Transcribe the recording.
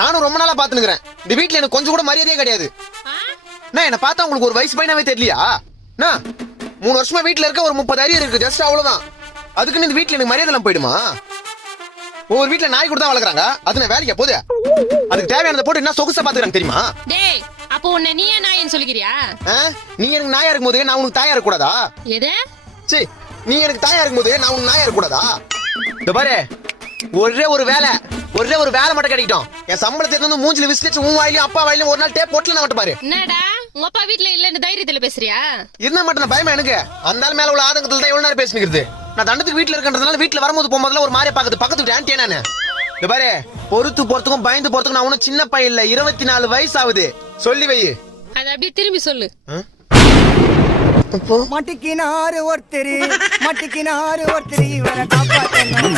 நானும் ரொம்ப நாளா பாத்துனுக்குறேன். இந்த வீட்டுல எனக்கு கொஞ்சம் கூட மரியாதையே கிடையாது. என்ன பார்த்தா உங்களுக்கு ஒரு வயசு பையனாவே தெரியலையா? 3 வருஷமா வீட்டுல இருக்க, ஒரு 30 அரியர் இருக்கு, ஜஸ்ட் அவ்வளவுதான். அதுக்குன்னு இந்த வீட்டுல எனக்கு மரியாதை எல்லாம் போயிடுமா? ஒவ்வொரு வீட்டுல நாய் கூட தான் வளர்க்குறாங்க. அது நான் வேலைக்கு போகுது. அதுக்கு தேவையானதை போட்டு என்ன சொகுசா பாத்துக்கிறாங்க தெரியுமா? டேய், அப்போ உன்னை நீயே நாயின்னு சொல்லிக்கிறியா? நீ எனக்கு நாயா இருக்கும் போது நான் உனக்கு தாயா இருக்க கூடாதா? எது? சீ, நீ எனக்கு தாயா இருக்கும் போது நான் உனக்கு நாயா இருக்க கூடாதா? இந்த பாரு, ஒரே ஒரு வேலை மட்டும் கிடைக்கட்டும். என் சம்பளத்தை இருந்து மூஞ்சில விசிலிச்சு உன் வாயிலையும் அப்பா வாயிலையும் ஒரு நாள் டேப் போட்டுல நான் மட்டும் பாரு. என்னடா உங்க அப்பா வீட்டுல இல்லன்னு தைரியத்துல பேசுறியா? இருந்தா மட்டும் பயமா எனக்கு. அந்த ஆள் மேல உள்ள ஆதங்கத்துல தான் எவ்வளவு நேரம் பேசிக்கிறது. நான் தண்டத்துக்கு வீட்டுல இருக்கன்றதுனால வீட்டுல வரும்போது போகும்போதுல ஒரு மாதிரியா பாக்குது. பக்கத்து வீட்டு ஆன்ட்டியா நானு. இந்த பாரு, பொறுத்து போறதுக்கும் பயந்து போறதுக்கும் நான் ஒன்னும் சின்ன பையன் இல்ல. 24 வயசு ஆகுது. சொல்லி வை. அது அப்படியே திரும்பி சொல்லு. மட்டிக்கினாரு ஒருத்தர் இவரை காப்பாத்தணும்.